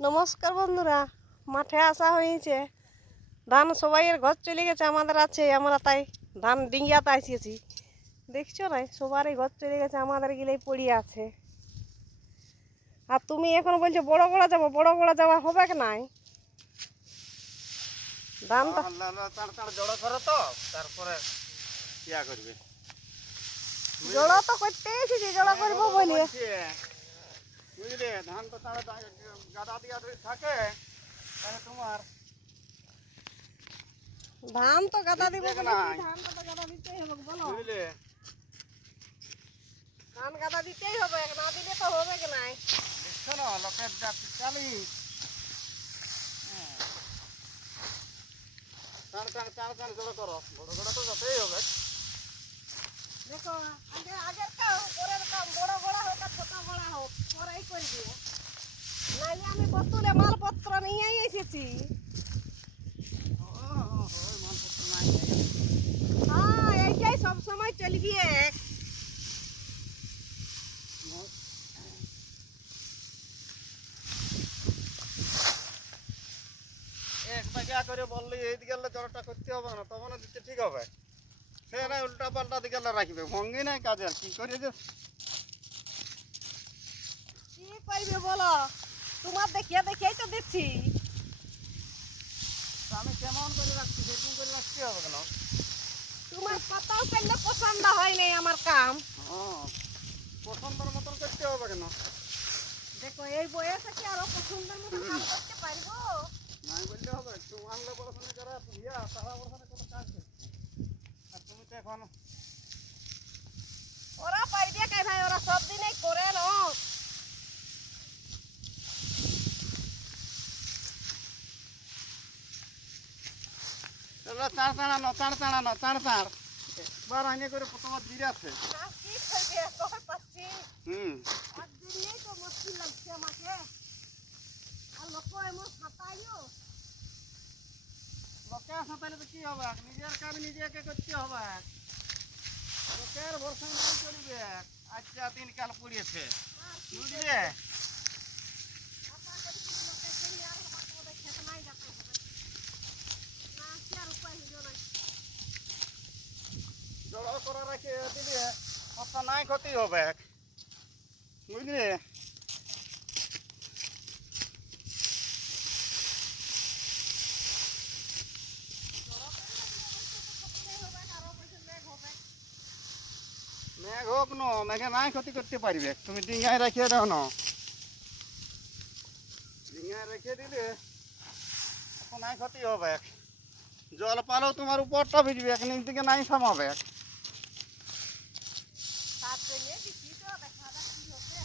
নমস্কার বন্ধুরা, মাঠে আসা হয়েছে। ধান সবাইয়ের ঘর চলে গেছে, আমাদের আছে। আমরা তাই ধান ডিঙ্গিয়াতে আসিয়েছি। দেখছো না, সবারই ঘর চলে গেছে, আমাদের গিলেই পড়িয়ে আছে। আর তুমি এখন বলছো বড় গোড়া যাবো, বড় গোড়া যাওয়া হবে কি নাই? ধানটা জড়ো করো তো, তারপরে ইয়া করবে। জড়ো তো করতে এসেছি, জড়ো করবো বলি। বুঝলে, ধান তো তারা গাদা দিয়া থাকে, তাহলে তোমার ধান তো গাদা দিব বলে নাই। ধানটা তো গাদা দিতেই হবে, বলো। বুঝলে, ধান গাদা দিতেই হবে, না দিলে তো হবে কি নাই? দেখছো না লোকের যা চালি। টান টান টান টান জড়ো করো, বড় জড়ো তো যতই হবে। দেখো, আগের কাম পরের কাম, বড় গোড়া হোক আর ছোট গোড়া হোক, পরেই করবি। নাইলে আমি বোতলে মালপত্র নিয়ে এসেছি। মালপত্র নাই। হ্যাঁ, এইটাই সব সময় চলবি। এক বাগিয়া করে বললি এই দিকে জড়টা করতে হবে না, তখন দিতে ঠিক হবে। সে নাই উল্টা পাল্টা দিকে রাখবে, ভঙ্গি নাই কাজে। কি করে যে কি করবি বলো, তোমার দেখিয়ে দেখিয়েই তো দিচ্ছি। আমি কেমন করে রাখছি, সেরকম করে রাখতে হবে কেন? তোমার কতও করলে পছন্দ হয় নাই আমার কাম। পছন্দের মতন করতে হবে কেন? দেখো, এই বয়সে কি আরো পছন্দের মতো কাম করতে পারবো? নাই বললে হবে। একটু আনলে পড়াশোনা যারা ইয়া, তারা পড়াশোনা কত কাজ করছে। আর তুমি তো এখন ওরা পারবে কে ভাই, ওরা সব দিনেই করে না। চাড় চাড়ানো, চাড় চাড়ানো, চাড় চাড় বার আগে করে তোমার দিরে আছে। কি করবি, কখন পাচ্ছি। হুম, একদিনেই তো মুশকিল লাগছে আমাকে। আর লোক এমন ফাটাইও। লোকের সাঁতালে তো কি হবে, নিজের কাজ নিজেকে করতে হবে। লোকের ভরসা নাই চলবে। আজকে দিন কাল পড়িয়েছে, বুঝলে। আশা করি কি লোকে করি আর আমার ওদের খেতে নাই যেতে হবে। না কি আর উপায় হইল না। জড়ো করে রেখে দিলে কত নাই ক্ষতি হবে, বুঝলি। মেঘ হোক ন, মেঘে নাই ক্ষতি করতে পারবে। তুমি ডিঙ্গায় রেখে দাও না, ডিঙ্গায় রেখে দিলে কত নাই ক্ষতি হবে। জল পালেও তোমার উপরটা ভিজবে, এক নিচ দিকে নাই থামাবে। তার জন্য দিচ্ছি তো, দেখা যাক কি হচ্ছে।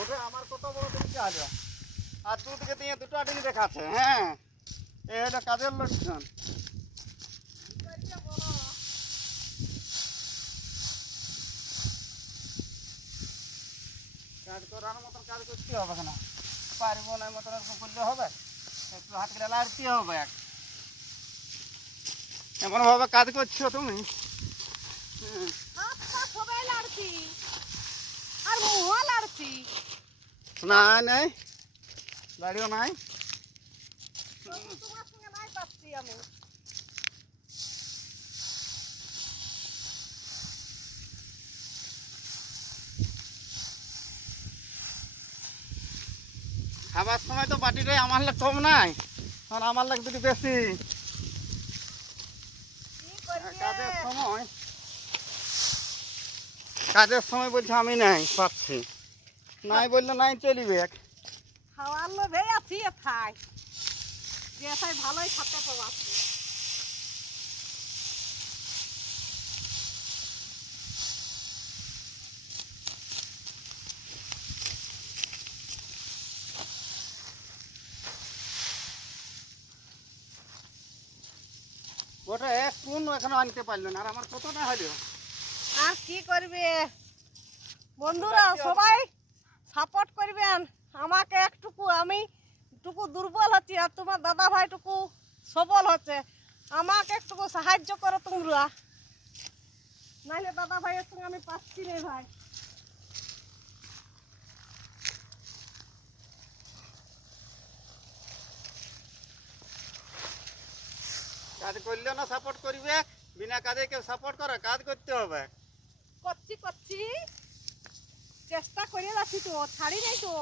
ওটা আমার কত বড় ডিঙ্গি আছে, আর দুদিকে দিয়ে দুটো ডিঙ্গি দেখাচ্ছে। হ্যাঁ, এটা কাজের লক্ষণ। কি করবে বলো। কাজ করার মতন কাজ করতে হবে কেন? পারবো না মতন এরকম করলে হবে? একটু হাত গেলে লাড়তে হবে। এমন ভাবে কাজ করছো তুমি। হাত পা সবাই লাড়ছি, আর মুহ লাড়ছি। না নাই, দাঁড়িয়েও নাই। তবু তোমার সঙ্গে নাই পাচ্ছি আমি। খাবার সময় তো বাটিটাই আমার লাগ কম নাই, আর আমার লাগ দুটি বেশি। কি করবে। কাজের সময় বলছে আমি নাই পাচ্ছি, নাই বললে নাই চলিবে। খাওয়ার লোভে আছি এথায়, যে এথায় ভালোই খেতে পাচ্ছি। ওটা এক কোন এখনো আনতে পারলো না, আর আমার কতটা হলো। আর কি করবে বন্ধুরা, সবাই সাপোর্ট করবেন আমাকে একটুকু। আমি টুকু দুর্বল হচ্ছে আর তোমার দাদা ভাই টুকু সবল হচ্ছে। আমাকে একটু সাহায্য করো তোমরা, নাইলে দাদা ভাইয়ের সঙ্গে আমি পাচ্ছি না ভাই। কাজ করলে না সাপোর্ট করবে, বিনা কাজে কেউ সাপোর্ট করে, কাজ করতে হবে। করছি করছি, চেষ্টা করে যাচ্ছি তো, ছাড়ি নাই তো।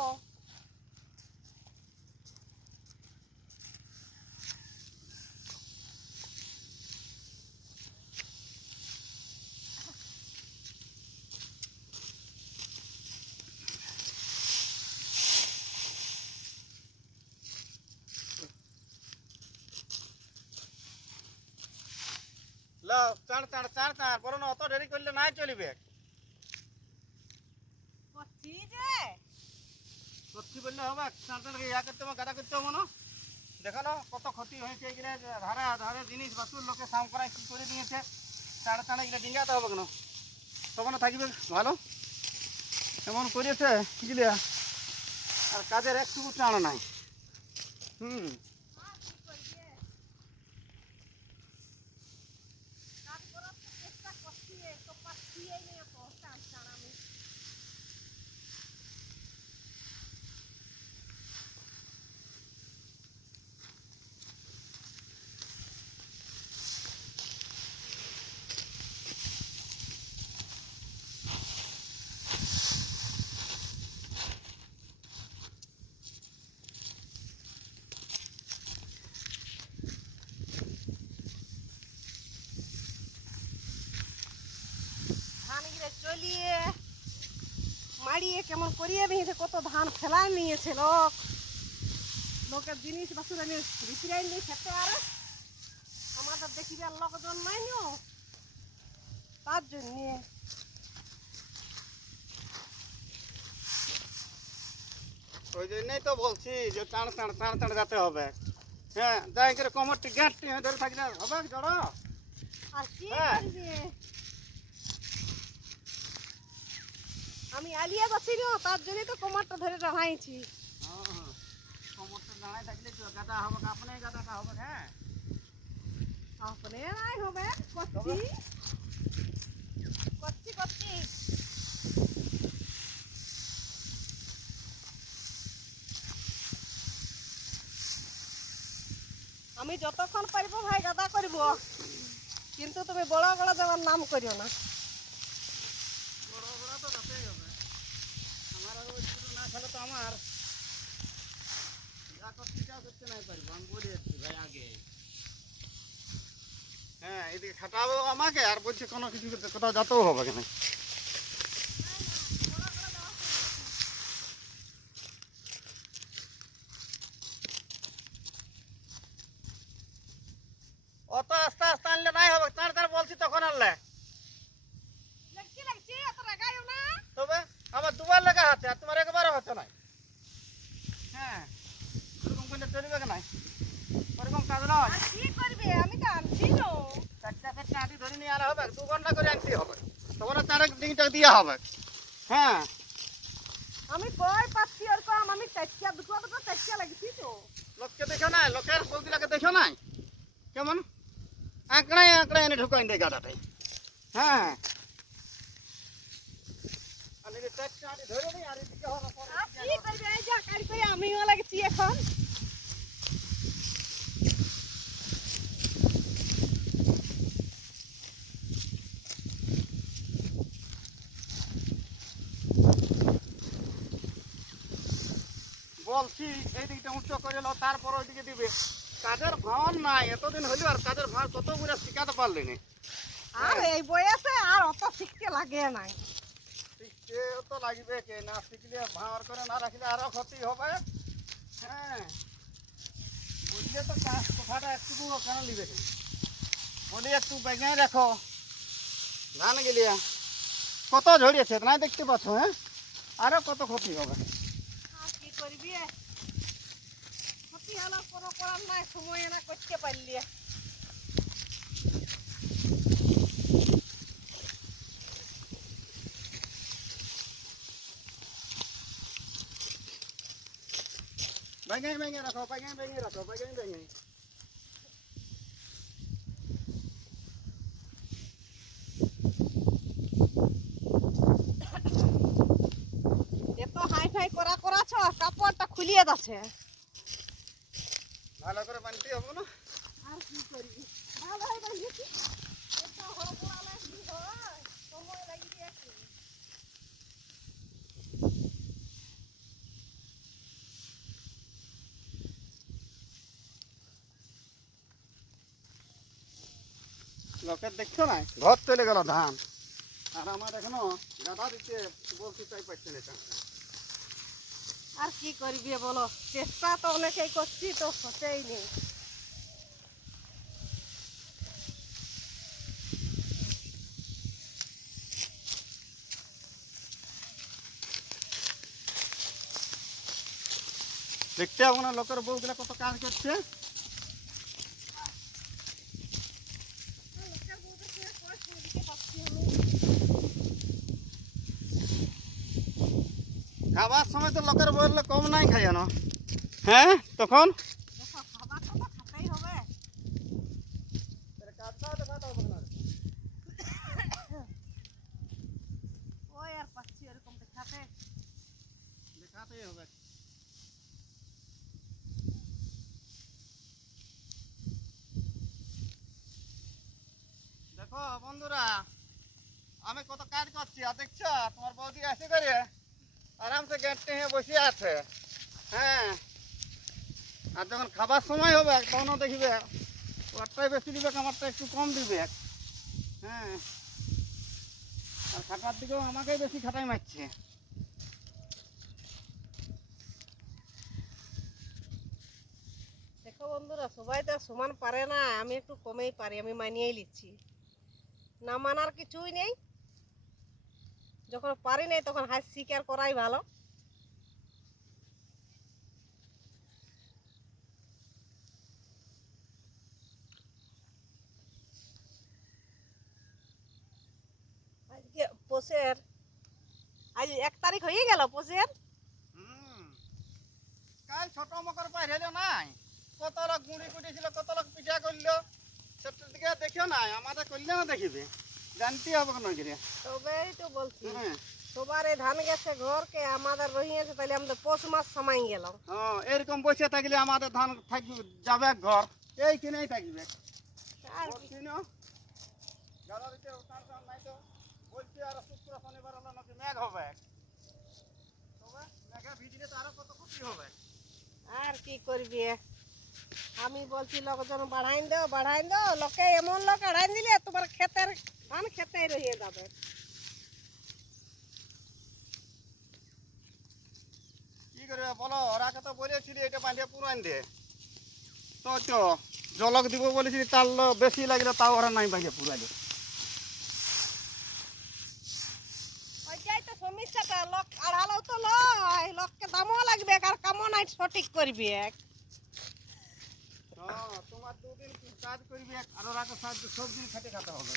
লাও চাড় চাড় চাড় চাড়, বলো না অত দেরি করলে নাই চলিবে। করছি যে সত্যি বললে হবে, চাড় চাড় ইয়া করতে হবে, গাদা করতে হবে না। দেখো না কত ক্ষতি হয়েছে, এগুলো ধারে ধারে জিনিস বাসুর লোকে সাম করায় কি করে দিয়েছে। চাড়া চাড়া এগুলো ডিঙ্গাতে হবে কেন, তখন থাকবে ভালো। এমন করেছে বুঝলি, আর কাজের একটুকু চাণ নাই। হুম, কাজ করার তো চেষ্টা করছি, তো পাচ্ছি এই নিয়ে তো টান টান আমি। ধান গিরে চলিয়ে মারিয়ে কেমন করিয়ে নিয়েছে, কত ধান ফেলায় নিয়েছে লোক। লোকের জিনিস বাসুর আমি বিক্রাই নিয়ে খেতে আর আমাদের দেখিবার লোকজন নাই নিও, তার জন্যে। ওই জন্যই তো বলছি যে টান টান টান টান যেতে হবে। হ্যাঁ, যাই করে কোমরটি গাঁটটি ধরে থাকলে হবে জড়ো। আর কি হ্যাঁ। করবে, আমি আলিয়া যাচ্ছি না, তার জন্যই তো কোমরটা ধরে টানাইছি। হ্যাঁ, কোমরটা দাঁড়ায় থাকলে তো গাদা হবে, আপনি গাদাটা হবে। হ্যাঁ, আপনি নাই হবে, করছি করছি করছি। আমি যতক্ষণ পারবো ভাই গাদা করব, কিন্তু তুমি বড় বড় যাওয়ার নাম করিও না। বড় বড় তো যেতেই হবে। আমার আর ওই শুরু না খেলে তো আমার যা করতে চাও করতে নাই পারবো, আমি বলে যাচ্ছি ভাই আগে। হ্যাঁ, এদিকে খাটাবো আমাকে, আর বলছে কোনো কিছু কোথাও যেতেও হবে কেন। অত আস্তে আস্তে আনলে নাই হবে, তার তার বলছি তখন আনলে। লাগছি লাগছি, এত রাগাইও না। তবে আমার দুবার লেখা আছে, আর তোমার একবারও হচ্ছে নাই। হ্যাঁ, এরকম করলে চলবে কেন, ওরকম কাজ নয়। আর কি করবে, আমি তো আনছি না। চারটা চারটা হাঁটি ধরে নিয়ে আনা হবে, 2 ঘন্টা করে আনতে হবে, তখন চারেক ডিংটা দিয়ে হবে। হ্যাঁ, আমি কই পাচ্ছি ওরকম, আমি চারটা দুটো দুটো চারটা লাগছি তো। লোককে দেখো নাই, লোকের বউগুলাকে দেখো নাই কেমন আঁকড়াই আঁকড়াই এনে ঢুকাই দেয় গাদাটাই। হ্যাঁ, আর এদিকে চারটা হাঁটি ধরে নিই, আর এদিকে হবে পরে আর কি করবে, এই যা কাজ করে আমিও লাগছি এখন। বলছি এই দিকটা উঁচু করে লো, তারপর ওইদিকে দিবে। কাজের ভান নাই, এতদিন হইলো আর কাজের ভান কত করে শিখাতে পারলি না। আর এই বয়সে আর অত শিখতে লাগে নাই। শিখতে তো লাগবে, কে না শিখলে ভাঁড় করে না রাখলে আরো ক্ষতি হবে। হ্যাঁ, বুঝলে তো কাজ কথাটা একটু কেন নিবে, বলি একটু বেগাই রাখো। ধান গেলিয়া কত ঝরিয়েছে না দেখতে পাচ্ছ। হ্যাঁ, আরো কত ক্ষতি হবে। আর কি করবি, ক্ষতি হলো কোনো করার নাই, সময় না করতে পারলি। বেগাই বাইগাই বাইগাই রাখো, বাইগাই বাইগাই রাখো, বাইগাই বাইগাই। এত হাই ফাই করাছ কাপড়টা খুলিয়ে যাচ্ছে। ভালো করে বানতে হবে না? আর কি করবি, ভালোই বানিয়েছি। এত হড়বড়ালে কি হয়, সময় লাগিয়ে দিয়েছি। লোকের দেখছো না ঘর চলে গেল ধান, আর আমার এখনো গাদা দিতে বলছি তাই পাচ্ছে না এটা। আর কি করবি বলো, চেষ্টা তো অনেকেই করছি, তো হতেই নেই। দেখতে হবে না লোকের বউগুলা কত কাজ করছে। খাবার সময় তো লোকের বললে কম নাই খাই জানো, হ্যাঁ তখন দেখো খাবার তো খাতেই হবে। ওই আর পাচ্ছি এরকম দেখাতে। দেখাতেই হবে। দেখো বন্ধুরা, আমি কত কাজ করছি, আর দেখছো তোমার বৌদি এসে করে আরামসে গেটে হয়ে বসে আছে। হ্যাঁ, আর যখন খাবার সময় হবে তখনও দেখবে ওরটাই বেশি দিবে, আমারটা একটু কম দিবে। হ্যাঁ, আর খাটার দিকেও আমাকেই বেশি খাটাই মারছে। দেখো বন্ধুরা, সবাই তো আর সমান পারে না, আমি একটু কমেই পারি, আমি মানিয়েই নিচ্ছি। না মানার কিছুই নেই, যখন পারি নাই তখন হাত স্বীকার করাই ভালো। আজকে পৌষের, আজ 1 তারিখ হয়ে গেল পৌষের। কাল ছোট মকর পাই হইলো নাই, কত লোক গুঁড়ি কুটিছিল, কত লোক পিঠা করলো, সেটার দিকে দেখিও নাই, আমাদের করলে না দেখিবে, জানতে হবে কেন গিয়ে। তবেই তো বলছি, হ্যাঁ, সবার এই ধান গেছে ঘরকে, আমাদের রহিয়েছে, তাহলে আমাদের পৌষ মাস সময় গেলাম। হ্যাঁ, এরকম বসে থাকলে আমাদের ধান থাকবে, যাবে ঘর এইখানেই থাকবে। আর গাদা দিতে উঠার দাম নাই তো, বলছি আর শুক্র শনিবার হলো নাকি মেঘ হবে, তবে মেঘে ভিজলে তো আরো কত ক্ষতি হবে। আর কি করবি, আমি বলছি লোকজন বাড়াইন দাও, লোকে এমন লোক আড়াইন দিলে তোমার ক্ষেতের ধান খেতে রয়ে যাবে। কি করবে বলো, ওরাকে তো বলেছিলি এটা বাঁধিয়ে পুরান দে, তো জলক দিব বলেছিলি, তার বেশি লাগলে তাও ওরা নাই বাঁধিয়ে পুরাইলে। ওইটাই তো সমস্যাটা, লোক আড়ালেও তো লয়, লোককে দামও লাগবে আর কামও নাই সঠিক করবি। হ্যাঁ, তোমার দুদিন কাজ করবি আর ওরাকে সব দিন খেটে খেতে হবে।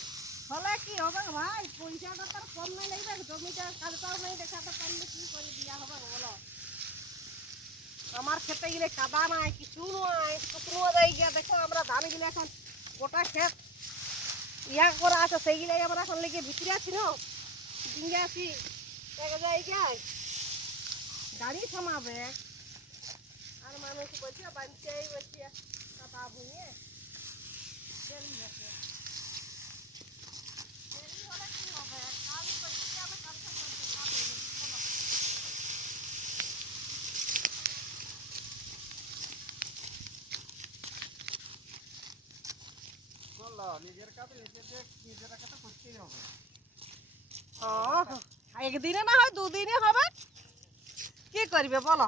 হলে কি হবে ভাই, পয়সাটা তার কম নাই লাগবে, জমিটা কাজটাও নেই দেখাতে পারলে কি করে দিয়া হবে বলো। আমার খেতে গেলে কাদা নাই, কিছু নয়, শুকনো যাই গিয়া। দেখো আমরা ধান গেলে এখন গোটা ক্ষেত ইয়া করা আছে, সেইগুলাই আমরা এখন লেগে ভিতরে আছি না, ডিঙ্গে আছি এক জায়গায়, গাড়ি থামাবে আর মানুষ বলছে বাঞ্চাই বলছে কাদা ভুঁয়ে দেরি হচ্ছে। দেরি হলে কি হবে, কাল করতে হবে, কালকে করতে হবে, বলো। বললো নিজের কাজ নিজেরাকে তো করতেই হবে। একদিনে না হয় দুদিনে হবে, কি করবে বলো।